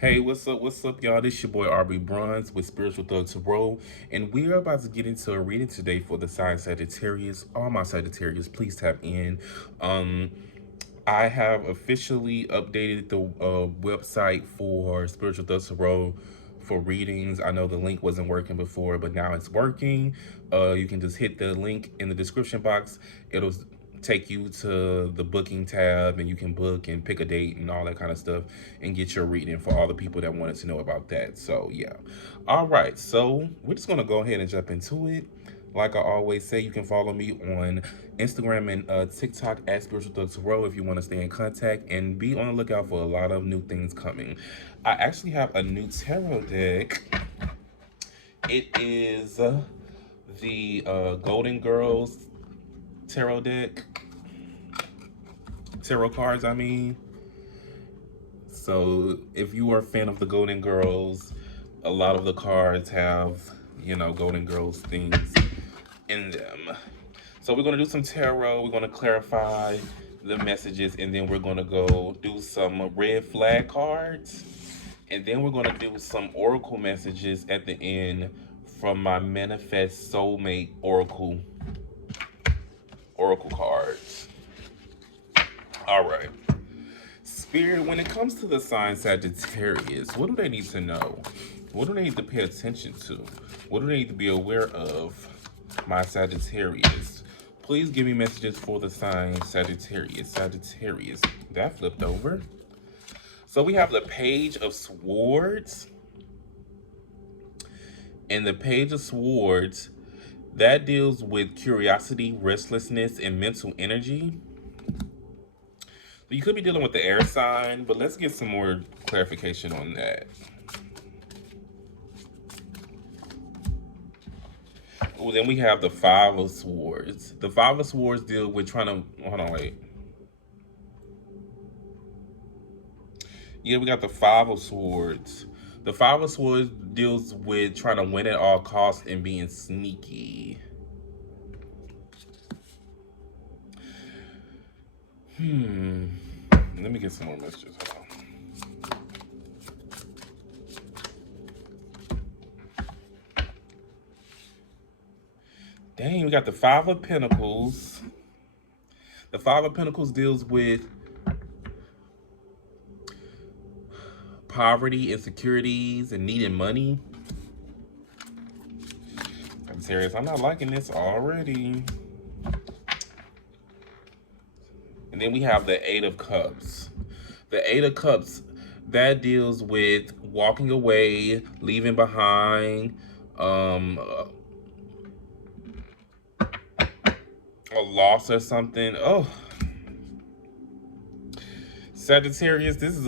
Hey, what's up, y'all? This your boy AubreyBronzze with Spiritual Thug Tarot, and we are about to get into a reading today for the sign Sagittarius. All my Sagittarius, please tap in. Um, I have officially updated the website for Spiritual Thug Tarot for readings. I know the link wasn't working before, but now it's working. You can just hit the link in the description box. It'll take you to the booking tab, and you can book and pick a date and all that kind of stuff and get your reading for all the people that wanted to know about that. So yeah. All right, so we're just gonna go ahead and jump into it. Like I always say, you can follow me on Instagram and TikTok at Spiritual Thug Tarot if you want to stay in contact, and be on the lookout for a lot of new things coming. I actually have a new tarot deck. It is the Golden Girls tarot deck. Tarot cards, I mean. So if you are a fan of the Golden Girls, a lot of the cards have, Golden Girls things in them. So we're going to do some tarot. We're going to clarify the messages, and then we're going to go do some red flag cards. And then we're going to do some oracle messages at the end from my Manifest Soulmate oracle cards. All right. Spirit, when it comes to the sign Sagittarius, what do they need to know? What do they need to pay attention to? What do they need to be aware of, my Sagittarius? Please give me messages for the sign Sagittarius. Sagittarius. That flipped over. So we have the Page of Swords. And the Page of Swords, that deals with curiosity, restlessness, and mental energy. You could be dealing with the air sign, but let's get some more clarification on that. Oh, then we have the Five of Swords. The Five of Swords deal with trying to... Hold on, wait. Yeah, we got the Five of Swords. The Five of Swords deals with trying to win at all costs and being sneaky. Let me get some more messages. Hold on. Dang, we got the Five of Pentacles. The Five of Pentacles deals with poverty, insecurities, and needing money. I'm serious. I'm not liking this already. And then we have the Eight of Cups. The Eight of Cups, that deals with walking away, leaving behind, a loss or something. Oh, Sagittarius, this is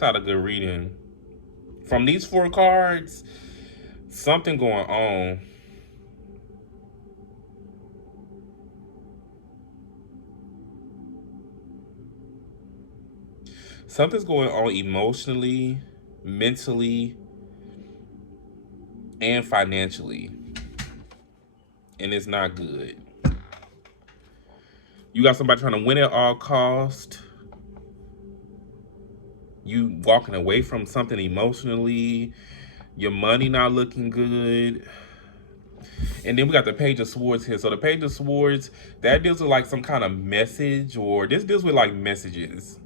not a good reading. From these four cards, something going on. Something's going on emotionally, mentally, and financially. And it's not good. You got somebody trying to win at all cost. You walking away from something emotionally. Your money not looking good. And then we got the Page of Swords here. So the Page of Swords, that deals with like some kind of message, or this deals with like messages.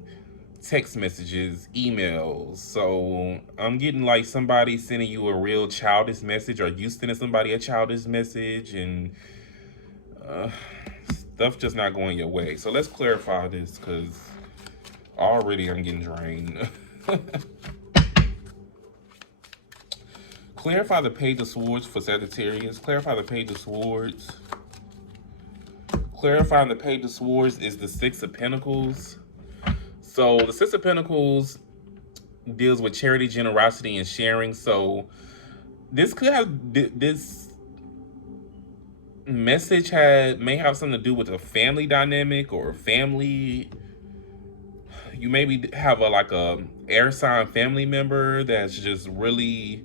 Text messages, emails. So I'm getting like somebody sending you a real childish message, or you sending somebody a childish message, and stuff just not going your way. So let's clarify this, because already I'm getting drained. Clarify the Page of Swords for Sagittarius. Clarify the Page of Swords. Clarifying the Page of Swords is the Six of Pentacles. So the Six of Pentacles deals with charity, generosity, and sharing. So this could have, this message may have something to do with a family dynamic or a family. You maybe have a air sign family member that's just really,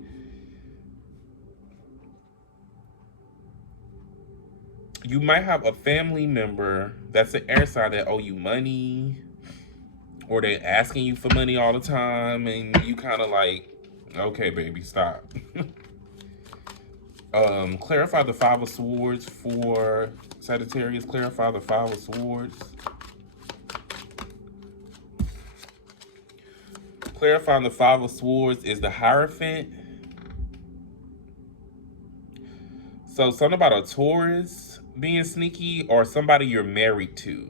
you might have a family member that's an air sign that owe you money, or they asking you for money all the time, and you kind of like, okay, baby, stop. Clarify the Five of Swords for Sagittarius. Clarify the Five of Swords. Clarifying the Five of Swords is the Hierophant. So something about a Taurus being sneaky, or somebody you're married to.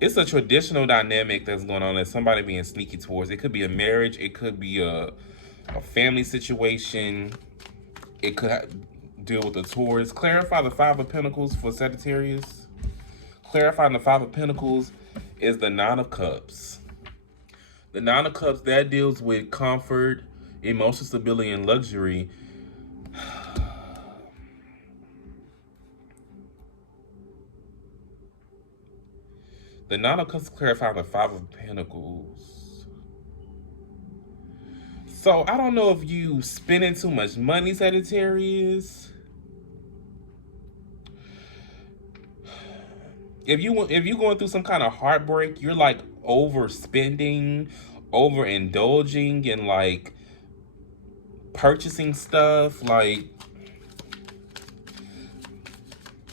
It's a traditional dynamic that's going on, that somebody being sneaky towards. It could be a marriage. It could be a family situation. It could deal with the Taurus. Clarify the Five of Pentacles for Sagittarius. Clarifying the Five of Pentacles is the Nine of Cups. The Nine of Cups, that deals with comfort, emotional stability, and luxury. The Nine of Cups clarifying the Five of Pentacles. So I don't know if you spending too much money, Sagittarius. If you going through some kind of heartbreak, you're like overspending, overindulging, and like purchasing stuff. Like,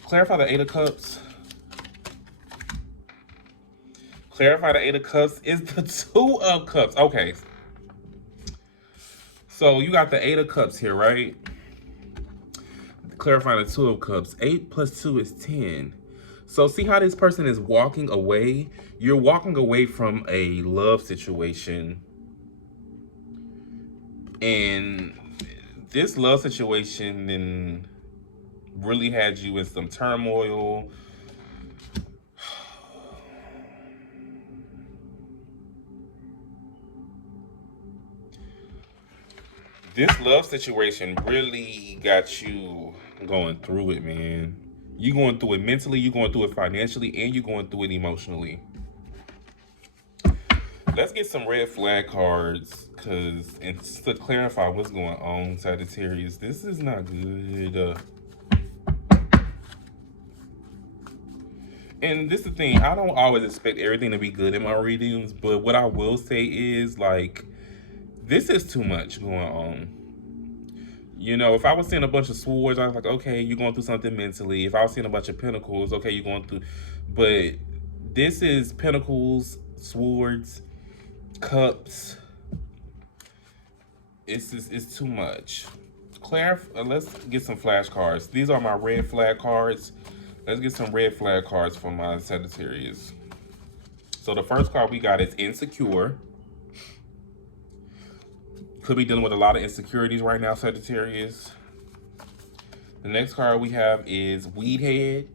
clarify the Eight of Cups. Clarify the Eight of Cups is the Two of Cups. Okay. So you got the Eight of Cups here, right? Clarifying the Two of Cups. 8 plus 2 is 10. So see how this person is walking away? You're walking away from a love situation. And this love situation then really had you in some turmoil. This love situation really got you going through it, man. You're going through it mentally, you're going through it financially, and you're going through it emotionally. Let's get some red flag cards, and just to clarify what's going on, Sagittarius, this is not good. And this is the thing, I don't always expect everything to be good in my readings, but what I will say is, like, this is too much going on. You know, if I was seeing a bunch of swords, I was like, okay, you're going through something mentally. If I was seeing a bunch of pentacles, okay, you're going through. But this is pentacles, swords, cups. It's too much. Let's get some flashcards. These are my red flag cards. Let's get some red flag cards for my Sagittarius. So the first card we got is Insecure. Could be dealing with a lot of insecurities right now, Sagittarius. The next card we have is Weed Head.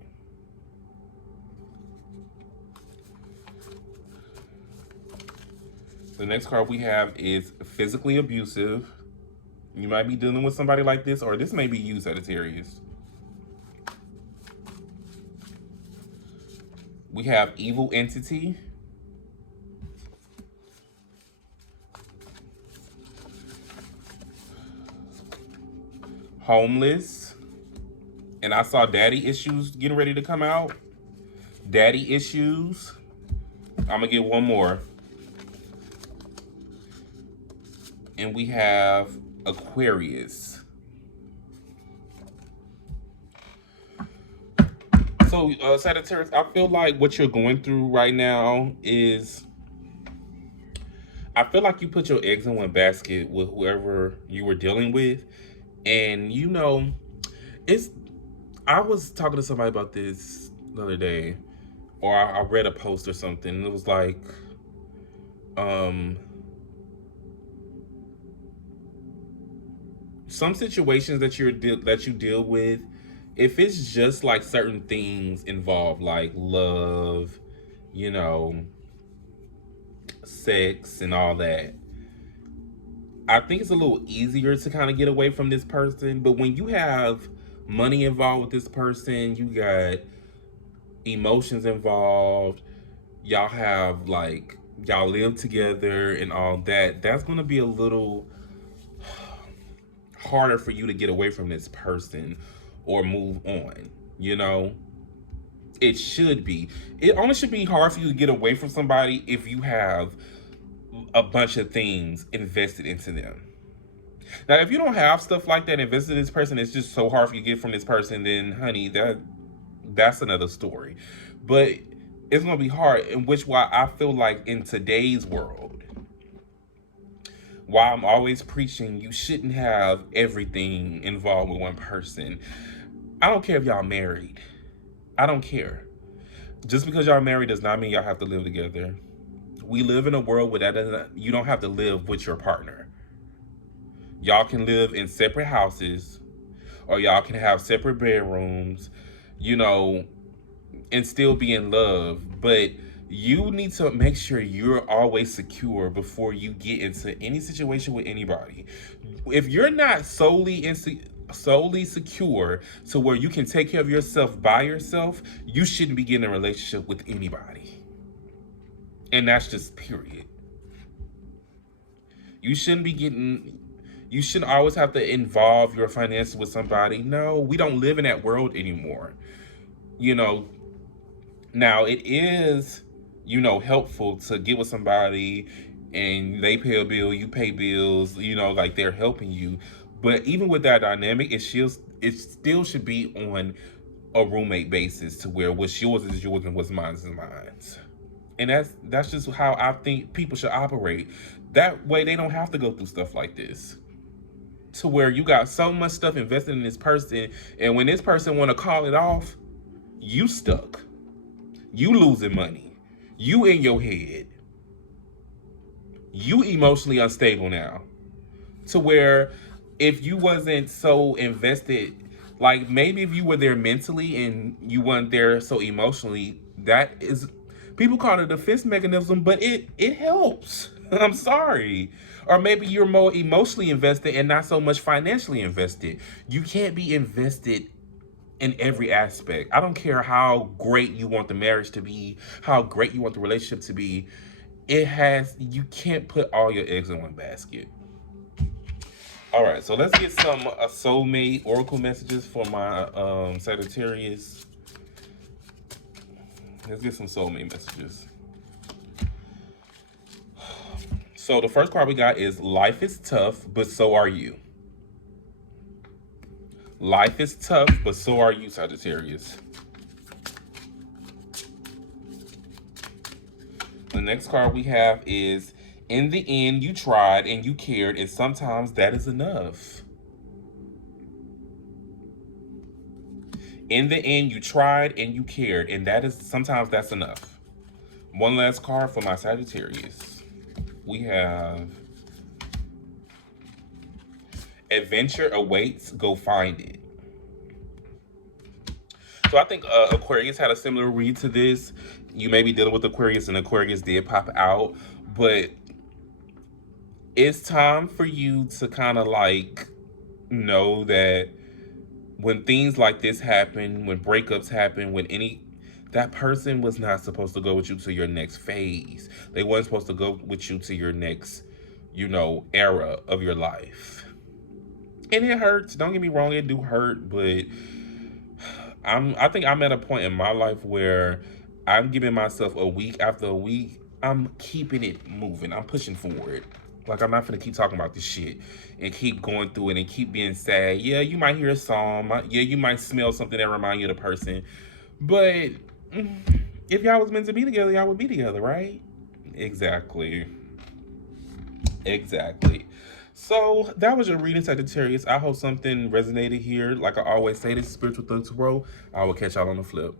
The next card we have is Physically Abusive. You might be dealing with somebody like this, or this may be you, Sagittarius. We have Evil Entity. Homeless. And I saw Daddy Issues getting ready to come out. Daddy Issues. I'm gonna get one more. And we have Aquarius. So, Sagittarius, I feel like what you're going through right now is, I feel like you put your eggs in one basket with whoever you were dealing with. And, you know, I was talking to somebody about this the other day, or I read a post or something, and it was like, some situations that you deal with, if it's just like certain things involved, like love, you know, sex and all that, I think it's a little easier to kind of get away from this person. But when you have money involved with this person, you got emotions involved, y'all have like, y'all live together and all that, that's going to be a little harder for you to get away from this person. or move on. You know, it should be. It only should be hard for you to get away from somebody if you have a bunch of things invested into them. Now, if you don't have stuff like that invested in this person, it's just so hard for you to get from this person, then honey, that's another story. But it's gonna be hard, in which why I feel like in today's world, why I'm always preaching you shouldn't have everything involved with one person. I don't care if y'all married. I don't care. Just because y'all married does not mean y'all have to live together. We live in a world where you don't have to live with your partner. Y'all can live in separate houses, or y'all can have separate bedrooms, you know, and still be in love. But you need to make sure you're always secure before you get into any situation with anybody. If you're not solely secure to where you can take care of yourself by yourself, you shouldn't be getting a relationship with anybody. And that's just period. You shouldn't always have to involve your finances with somebody. No, we don't live in that world anymore. You know, now it is, you know, helpful to get with somebody and they pay a bill, you pay bills, you know, like they're helping you. But even with that dynamic, it still should be on a roommate basis, to where what's yours is yours and what's mine is mine. And that's just how I think people should operate. That way they don't have to go through stuff like this. To where you got so much stuff invested in this person, and when this person want to call it off, you stuck. You losing money. You in your head. You emotionally unstable now. To where if you wasn't so invested, like maybe if you were there mentally and you weren't there so emotionally, that is, people call it a defense mechanism, but it helps. I'm sorry. Or maybe you're more emotionally invested and not so much financially invested. You can't be invested in every aspect. I don't care how great you want the marriage to be, how great you want the relationship to be. You can't put all your eggs in one basket. All right, so let's get some soulmate oracle messages for my Sagittarius. Let's get some soulmate messages. So the first card we got is life is tough, but so are you. Life is tough, but so are you, Sagittarius. The next card we have is, in the end, you tried and you cared, and sometimes that is enough. In the end, you tried and you cared, and sometimes that's enough. One last card for my Sagittarius. We have, adventure awaits, go find it. So I think Aquarius had a similar read to this. You may be dealing with Aquarius, and Aquarius did pop out, but it's time for you to kind of like know that when things like this happen, when breakups happen, that person was not supposed to go with you to your next phase. They weren't supposed to go with you to your next, you know, era of your life. And it hurts. Don't get me wrong, it do hurt, but I think I'm at a point in my life where I'm giving myself a week after a week. I'm keeping it moving. I'm pushing forward. Like, I'm not gonna keep talking about this shit and keep going through it and keep being sad. Yeah, you might hear a song. Yeah, you might smell something that reminds you of the person. But if y'all was meant to be together, y'all would be together, right? Exactly. So that was your reading, Sagittarius. I hope something resonated here. Like I always say, this is Spiritual Thug Tarot. I will catch y'all on the flip.